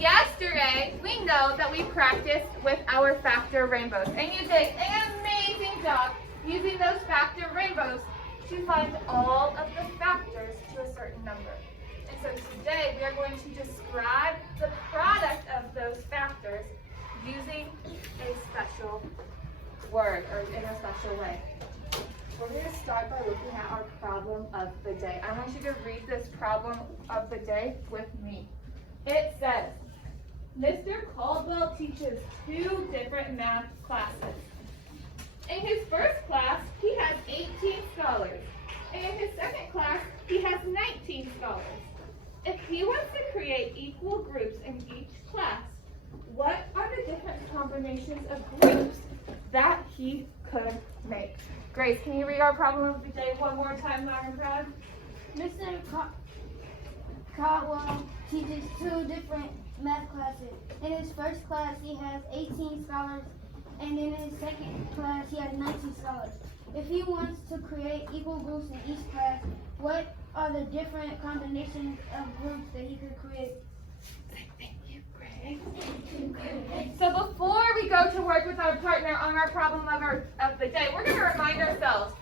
yesterday, we know that we practiced with our factor rainbows, and you did an amazing job using those factor rainbows to find all of the factors to a certain number. And so today, we are going to describe the product of those factors using a special word, or in a special way. We're going to start by looking at our problem of the day. I want you to read this problem of the day with me. It says, Mr. Caldwell teaches 2 different math classes. In his first class, he has 18 scholars. And in his second class, he has 19 scholars. If he wants to create equal groups in each class, what are the different combinations of groups that he could make? Grace, can you read our problem of the day one more time, loud and proud? Mr. Caldwell teaches 2 different math classes. In his first class, he has 18 scholars, and in his second class, he has 19 scholars. If he wants to create equal groups in each class, what are the different combinations of groups that he could create? Thank you, Grace. So before we go to work with our partner on our problem of the day, we're going to remind ourselves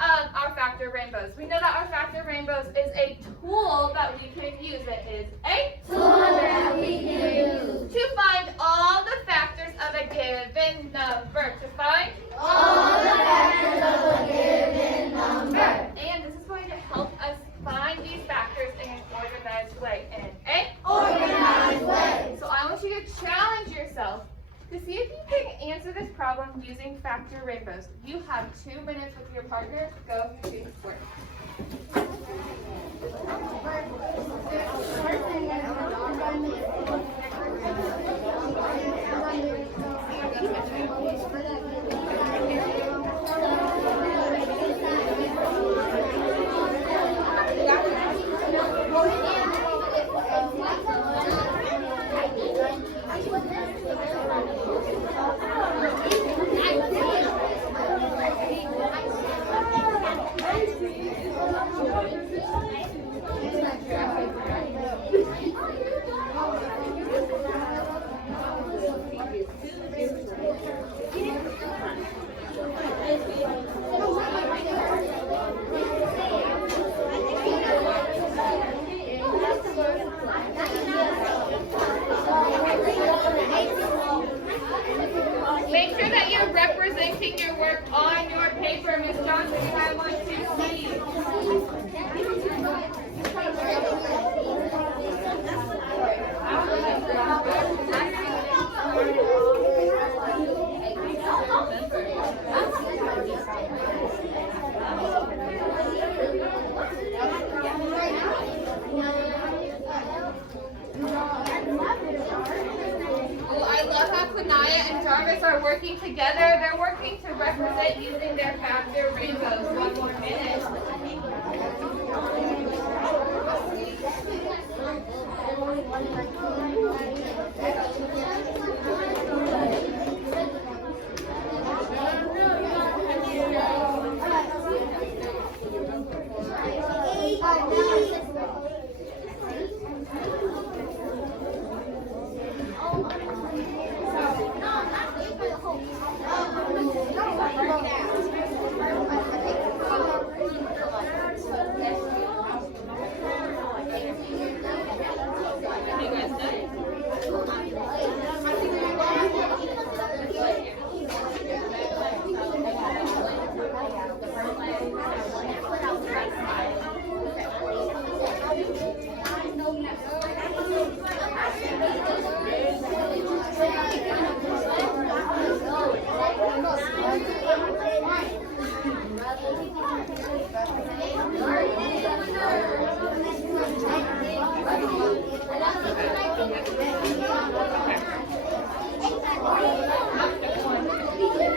of our factor rainbows. We know that our factor rainbows is a tool that we can use. It is a tool that we can use to find all the factors of a given number. To find all the factors of a given number. And this is going to help us find these factors in an organized way. In an organized way. So I want you to challenge yourself to see if you can answer this problem using factor rainbows. You have 2 minutes with your partner. Go to work. Make sure that you're representing your work on your paper, Ms. Johnson, and I want to see. I love how Kanaya and Jarvis are working together. They're working to represent using their factor rainbows. 1 more minute.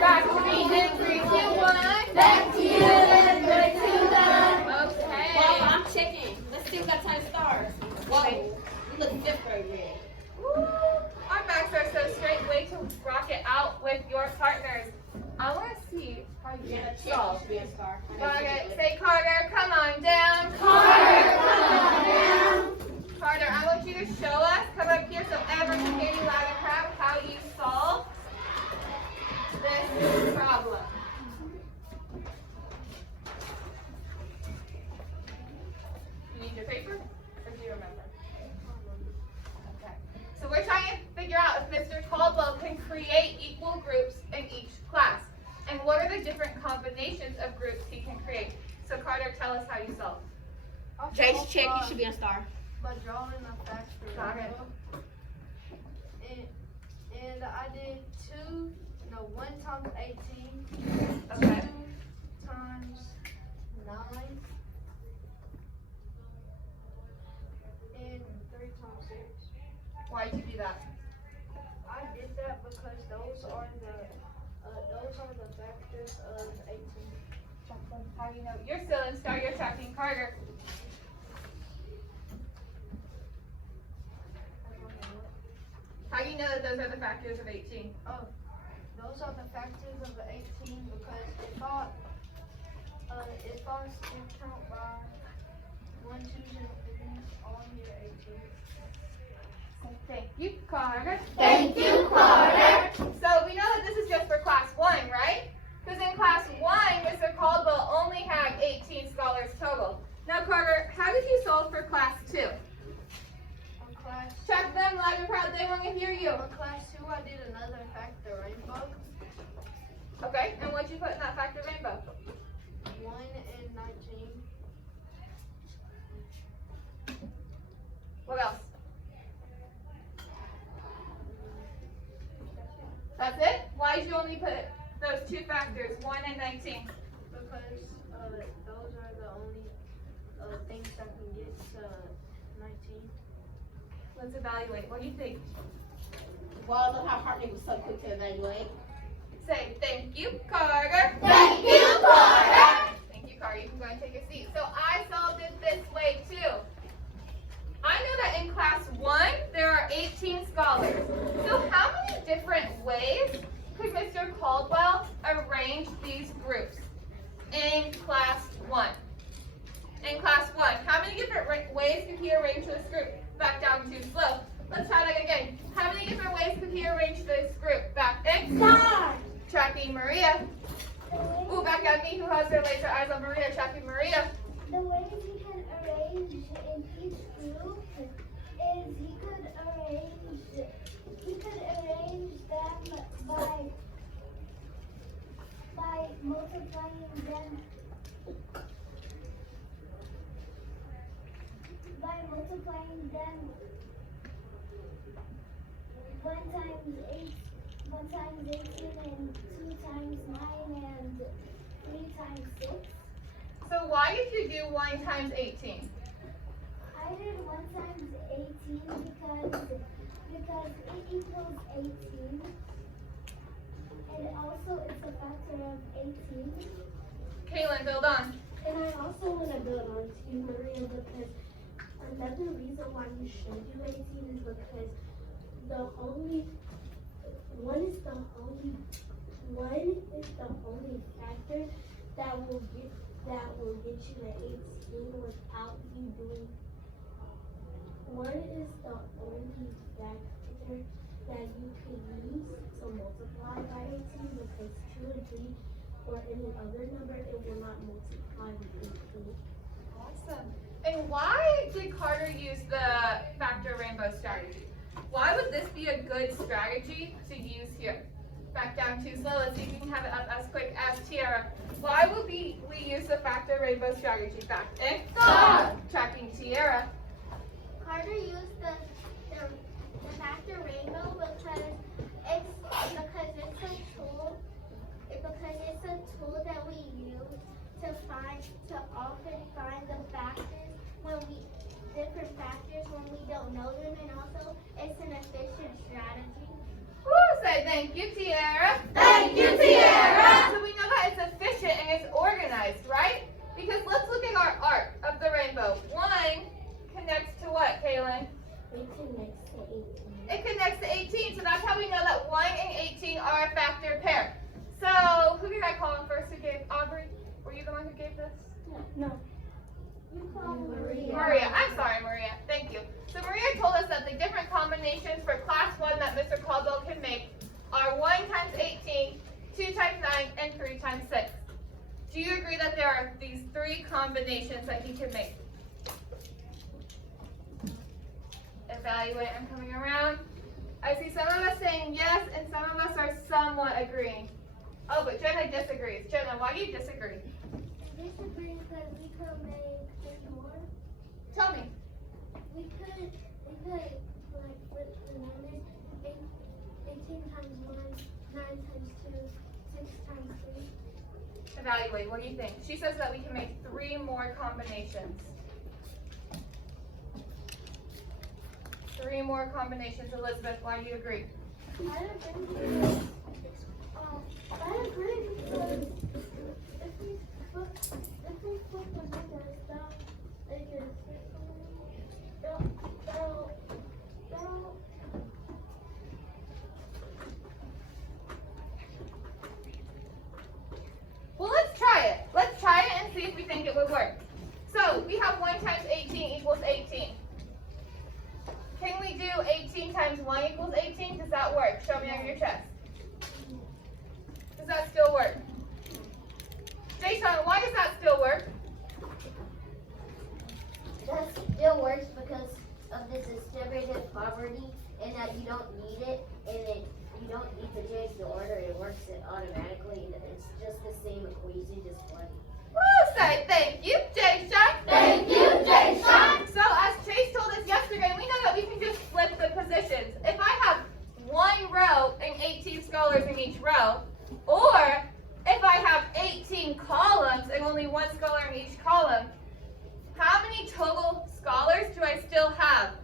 Back to me in 3, 2, 1. Back to you in 3, 2, 1. Okay. Well, I'm checking. Let's see who got 10 stars. Whoa, you look 5th grade red. Woo. Our backs are so straight. Way to rock it out with your partners. I want to see how you Yeah, solve. check. Be a star. Carter, say Carter, come on down. Carter, come on down. Carter, I want you to show us. Come up here so everyone create equal groups in each class. And what are the different combinations of groups he can create? So Carter, tell us how you solve. Jace, check, you should be a star. By drawing a factor rainbow. And I did 1 times 18, Okay. 2 times 9, and 3 times 6. Why did you do that? I did that because those are the factors of 18. Jacqueline, how do you know? You're still in star, you're tracking Carter. How do you know that those are the factors of 18? Oh, those are the factors of the 18 because if I still count by 1, 2, and 3 on here 18. So thank you, Carter. Thank you, Carter. So we know that this is just for class 1, right? Because in class 1, Mr. Caldwell only had 18 scholars total. Now, Carter, how did you solve for class 2? On class Check them loud and proud. They want to hear you. On class 2, I did another factor rainbow. Okay, and what'd you put in that factor rainbow? 1 and 19. What else? That's it? Why did you only put those 2 factors, 1 and 19? Because those are the only things that can get to 19. Let's evaluate. What do you think? Well, look how Hartney was so quick to evaluate. Say thank you, Carter. Thank you, Carter. Thank you, Carter. You can go and take a seat. So I solved it this way too. I know that in class 1, there are 18 scholars. So how many different ways could Mr. Caldwell arrange these groups in class 1? In class 1, how many different ways could he arrange this group? Back down too slow. Let's try that again. How many different ways could he arrange this group? Back in. Star. Tracking Maria. Ooh, back at me. Who has their laser eyes on Maria? Tracking Maria. The way he can arrange in each group is he could arrange them by multiplying them by multiplying them 1 times 18 and 2 times 9 and 3 times 6. So why did you do 1 times 18? I did 1 times 18 because it equals 18. And also it's a factor of 18. Kaylin, build on. And I also want to build on to you, Maria, because another reason why you should do 18 is because one is the only factor that will get you to 18 without you doing. One is the only factor that you can use to multiply by 18 because 2 and 3 or any other number, it will not multiply with 18. Awesome. And why did Carter use the factor rainbow strategy? Why would this be a good strategy to use here? Back down too slow. Let's see if you can have it up as quick as Tiara. Why would we use the factor rainbow strategy? Back in. Stop. Tracking Tiara. Carter used the factor rainbow because it's a tool that we use to often find the factors different factors when we don't know them, and also it's an efficient strategy. Woo, say thank you, Tiara. Thank you, Tiara. So we know that it's efficient and it's organized, right? Because let's look at our arc of the rainbow. 1 connects to what, Kaylin? It connects to 18. It connects to 18, so that's how we know that 1 and 18 are a factor pair. So, who did I call in first who gave? Aubrey? Were you the one who gave this? No. You call Maria. I'm sorry, Maria. Thank you. So Maria told us that the different combinations for class 1 that Mr. Caldwell can make are 1 times 18, 2 times 9, and 3 times 6. Do you agree that there are these 3 combinations that he can make? Evaluate, I'm coming around. I see some of us saying yes, and some of us are somewhat agreeing. Oh, but Jenna disagrees. Jenna, why do you disagree? Disagree because we could make 3 more. Tell me. We could like flip the numbers. 18 times 1, 9 times 2, 6 times 3. Evaluate. What do you think? She says that we can make 3 more combinations. 3 more combinations. Elizabeth, why do you agree? I agree because if we flip the numbers, that'll make it that'll Well, let's try it. Let's try it and see if we think it would work. So, we have 1 times 18 equals 18. Can we do 18 times 1 equals 18? Does that work? Show me on your chest. Does that still work? Jason, why does that still work? That still works because of this distributive property, and that you don't need it, and you don't need to change the order. It works automatically. It's just the same equation, just one. Woo, say thank you, Jason. Thank you, Jason. So as Chase told us yesterday, we know that we can just flip the positions. If I have 1 row and 18 scholars in each row, or if I have 18 columns and only 1 scholar in each column, how many total scholars do I still have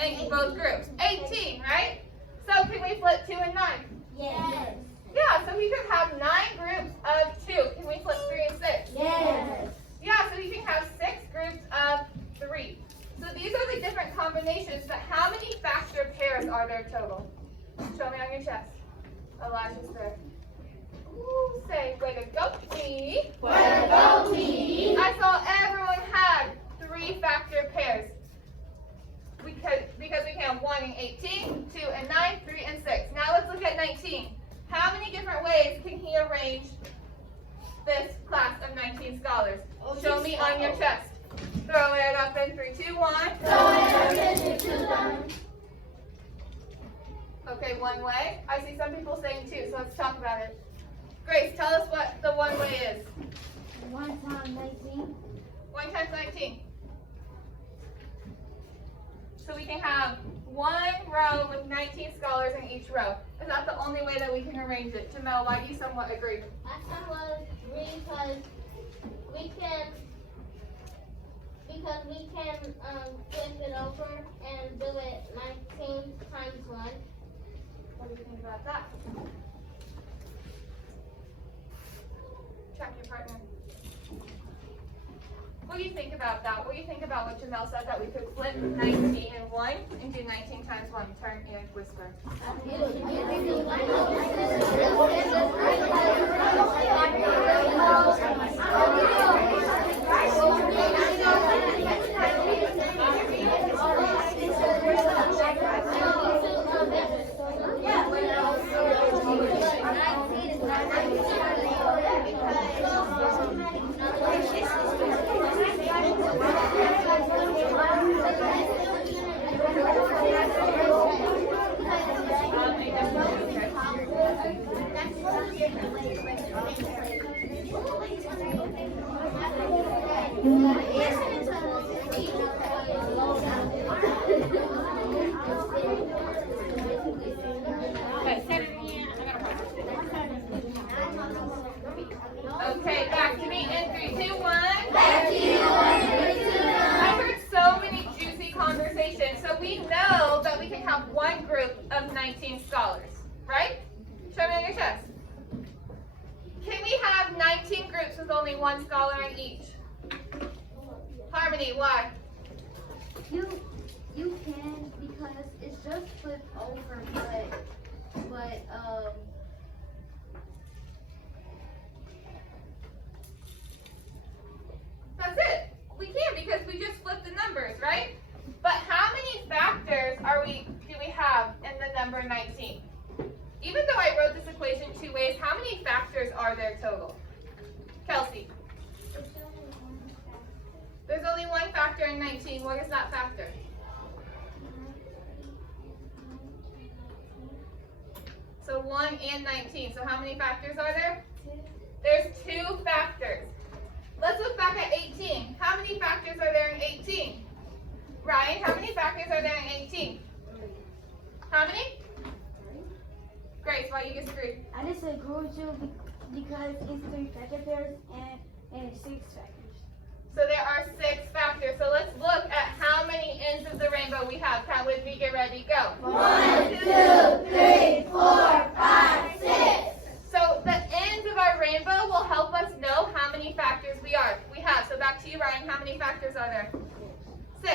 in both groups? 18, right? So can we flip 2 and 9? Yes. Yeah, so we could have 9 groups of 2. Can we flip 3 and 6? Yes. Yeah, so you can have 6 groups of 3. So these are the different combinations, but how many factor pairs are there total? Show me on your chest. Elijah's there. Ooh, say, way to go, me. Way to go, me. I saw everyone had 3 factor pairs. Because we can have 1 and 18, 2 and 9, 3 and 6. Now let's look at 19. How many different ways can he arrange this class of 19 scholars? Show me on your chest. Throw it up in 3, 2, 1. Throw it up in 3, 2, 1. Okay, 1 way. I see some people saying 2, so let's talk about it. Grace, tell us what the 1 way is. 1 times 19. 1 times 19. So we can have 1 row with 19 scholars in each row. Is that the only way that we can arrange it? Jamel, why do you somewhat agree? I somewhat agree because we can flip it over and do it 19 times 1. What do you think about that? Check your partner. What do you think about that? What do you think about what Jamel said, that we could flip 19 and 1 and do 19 times 1? Turn and whisper. Okay, back to me in 3, 2, 1. Back to you. I heard so many juicy conversations. So we know that we can have 1 group of 19 scholars, right? Show me on your chest. Can we have 19 groups with only 1 scholar in each? Harmony, why? You can, because it's just flipped over, but That's it. We can, because we just flipped the numbers, right? But how many factors do we have in the number 19? Even though I wrote this equation 2 ways, how many factors are there total? Kelsey. There's only 1 factor in 19. What is that factor? 1 and 19. So how many factors are there? There's 2 factors. Let's look back at 18. How many factors are there in 18? Ryan, how many factors are there in 18? How many? Grace, why you disagree? I disagree with you because it's 3 factor pairs and it's 6 factors. So there are 6 factors. So let's look at how many ends of the rainbow we have. Count with me, get ready, go. 1, 2, 3, 4, 5, 6. So the ends of our rainbow will help us know how many factors we have. So back to you, Ryan, how many factors are there? 6.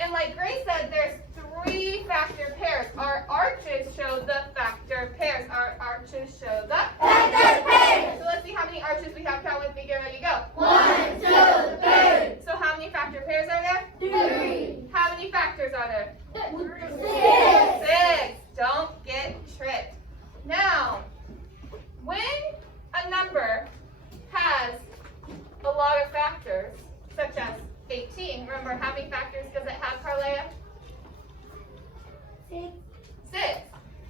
And like Grace said, there's 3 factor pairs. Our arches show the factor pairs. Our arches show the Factor pairs. So let's see how many arches we have. Count with me, get ready, go. 1, 2, 3. So how many factor pairs are there? 3. How many factors are there? 6. 6. Don't get tricked. Now, when a number has a lot of factors, such as 18, remember how many factors does it have, Carlea? 6. 6.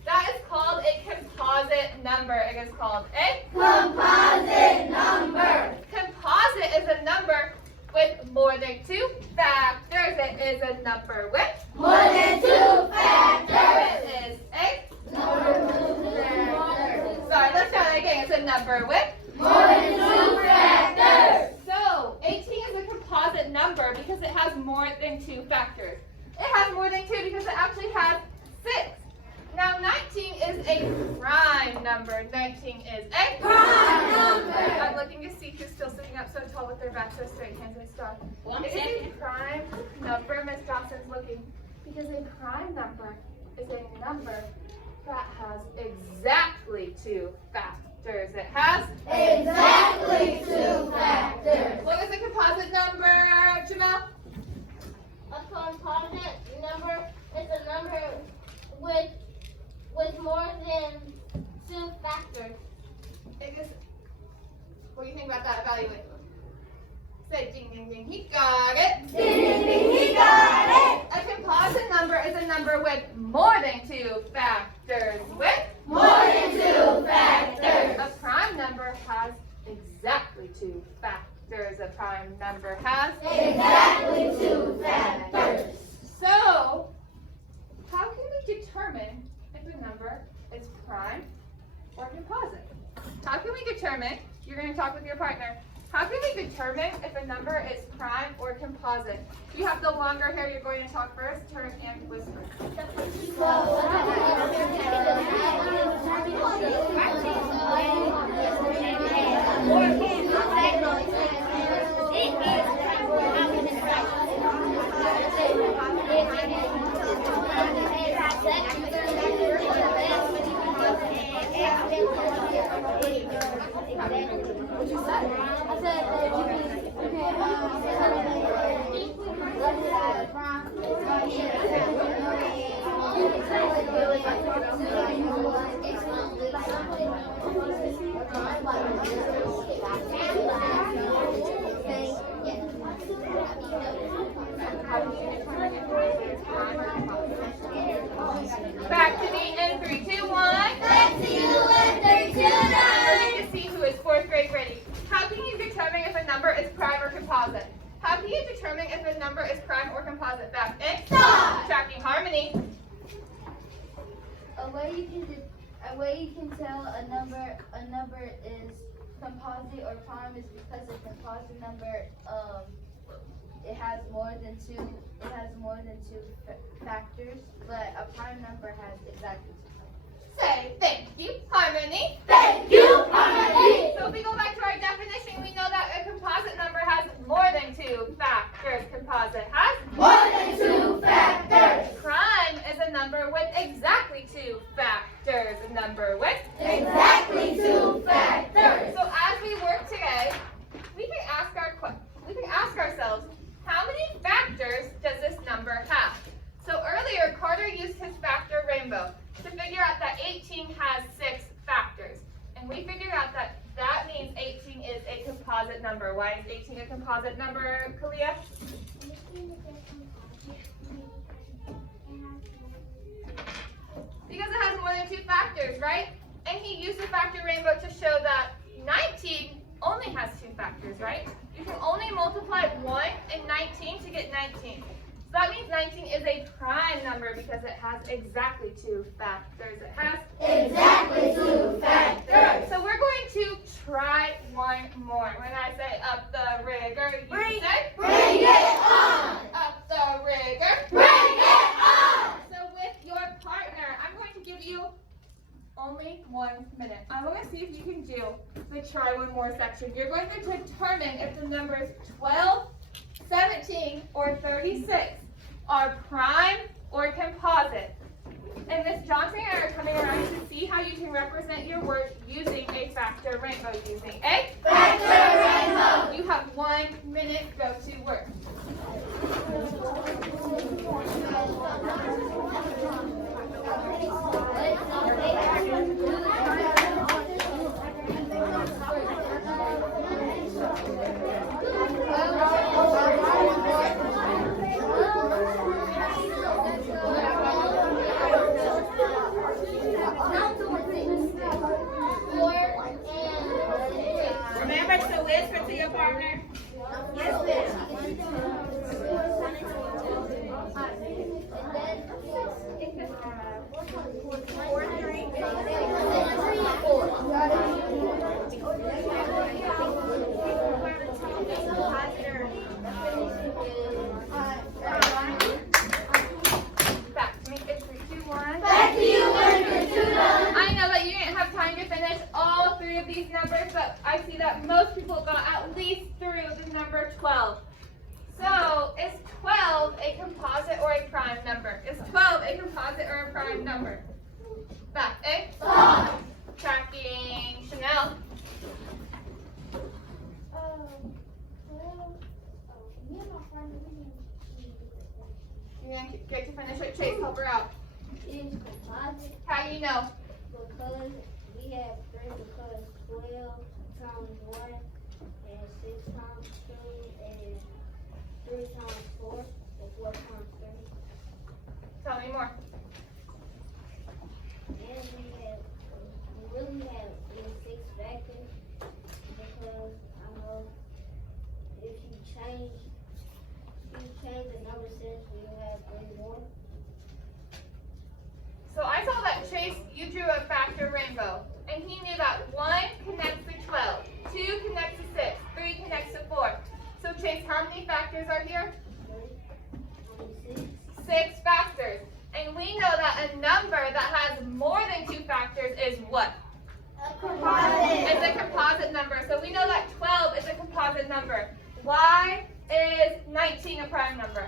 That is called a composite number. It is called a Composite number. composite is a number with more than 2 factors. It is a number with More than 2 factors. It is a sorry, let's try that again. It's a number with More than 2 factors. So 18 is a composite number because it has more than 2 factors. It has more than 2 because it actually has 6. Now 19 is a prime number. 19 is a Prime number. I'm looking to see who's still sitting up so tall with their back so straight. Hands and stuff. Well, I'm It is a checking. prime number. Miss Dawson's looking because a prime number is a number that has exactly 2 factors. It has Exactly 2 factors. What is a composite number, Jamel? A composite number is a number with more than 2 factors. It is. What do you think about that? Evaluate. Say ding ding ding. He got it. Ding, ding, ding, he got it. A composite number is a number with more than 2 factors. With More than 2 factors. a prime number has exactly 2 factors. A prime number has Exactly 2 factors. So, how can we determine if a number is prime or composite? How can we determine, you're going to talk with your partner, how can we determine if a number is prime or composite? If you have the longer hair, you're going to talk first, turn and whisper. Back to me in 3, 2, 1. Let's see you in 3, 2, 9. We're going to see who is 4th grade ready. How can you determine if a number is prime or composite? How can you determine if a number is prime or composite? Back in Stop. tracking harmony. A way you can tell a number is composite or prime is because a composite number it has more than 2 factors, but a prime number has exactly 2. Say thank you, harmony. Thank you, Harmony. So if we go back to our definition, we know that a composite number has more than 2 factors. Composite has More than 2 factors. prime is a number with exactly 2 factors. A number with Exactly 2 factors. So as we work today, we can ask ourselves, how many factors does this number have? So earlier, Carter used his factor rainbow to figure out that 18 has 6 factors. And we figured out that that means 18 is a composite number. Why is 18 a composite number, Kalia? Because it has more than 2 factors. factors, right? And he used the factor rainbow to show that 19 only has 2 factors, right? You can only multiply 1 and 19 to get 19. So that means 19 is a prime number because it has exactly 2 factors. It has Exactly 2 factors. So we're going to try one more. When I say up the rigor, you say Bring it on. up the rigor. Bring it on. So with your partner, I'm going to give you only 1 minute. I want to see if you can do the try one more section. You're going to determine if the numbers 12, 17, or 36 are prime or composite. And Miss Johnson and I are coming around to see how you can represent your word using a factor rainbow. Using a Factor rainbow. You have 1 minute. Go to work. Remember to whisper to your partner. Back to me. It's 3, 2, 1. Back to you, Mr. Tudor. I know that you didn't have time to finish all 3 of these numbers, but I see that most people got at least through the number 12. So, is 12 a composite or a prime number? Is 12 a composite or a prime number? Back, eh? Stop. Tracking Chanel. Me and my friend, You're going to get to finish it. Chase, help her out. It's composite How do you know? because we have 3 because 12 times 1 and 6 times 2 and 3 times 4 and 4 times 3. Tell me more. And we really have 6 factors because I know if you change the number since you have 3 more. So I saw that Chase, you drew a factor rainbow, and he knew that 1 connects to 12, 2 connects to 6, 3 connects to 4. So Chase, how many factors are here? 6 factors. And we know that a number that has more than 2 factors is what? It's a composite number. So we know that 12 is a composite number. Why is 19 a prime number?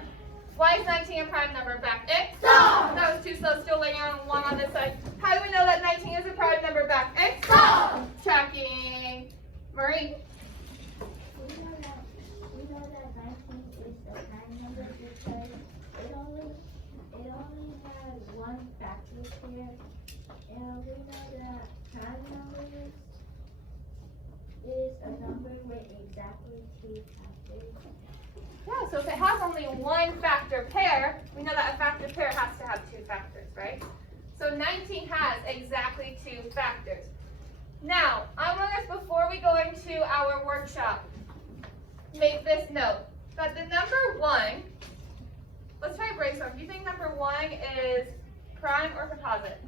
Why is 19 a prime number? Back, eh? Stop. That was too slow, still waiting on 1 on this side. How do we know that 19 is a prime number? Back, eh? Stop. Tracking. Marie. we know that 19 is the prime number because it only has 1 factor pair, and we know that prime numbers is a number with exactly 2 factors. Yeah, so if it has only 1 factor pair, we know that a factor pair has to have 2 factors, right? So 19 has exactly 2 factors. Now, I want us, before we go into our workshop, make this note, that the number 1, let's try brainstorm. Do you think number 1 is prime or composite?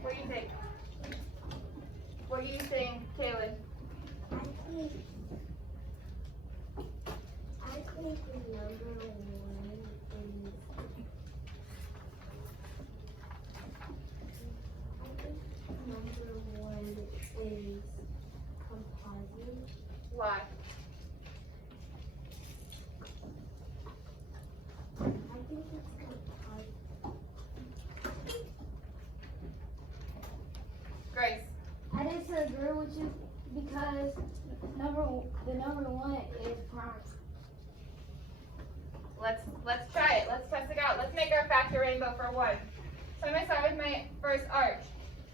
What do you think? What do you think, Kaylin? I think the number 1 is composite. Why? I think it's composite. Grace. I disagree with you because the number 1 is prime. Let's try it. Let's test it out. Let's make our factor rainbow for 1. So I'm going to start with my first arch.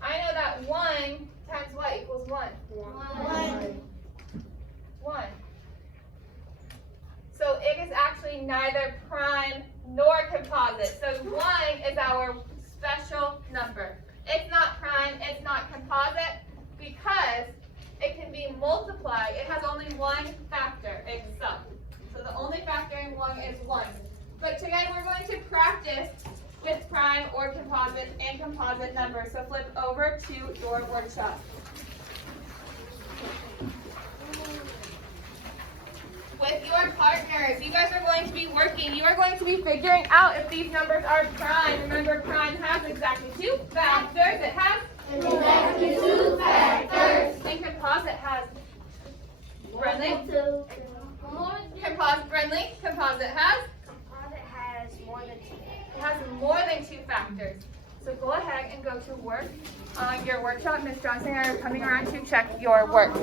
I know that 1 times what equals 1? 1. So it is actually neither prime nor composite. So 1 is our special number. composite, and composite numbers. So flip over to your workshop. With your partners, you guys are going to be working. You are going to be figuring out if these numbers are prime. Remember, prime has exactly 2 factors. It has Exactly 2 factors. and composite has Brenly. Composite has more than 2 factors. So go ahead and go to work on your workshop. Ms. Johnson and I are coming around to check your work.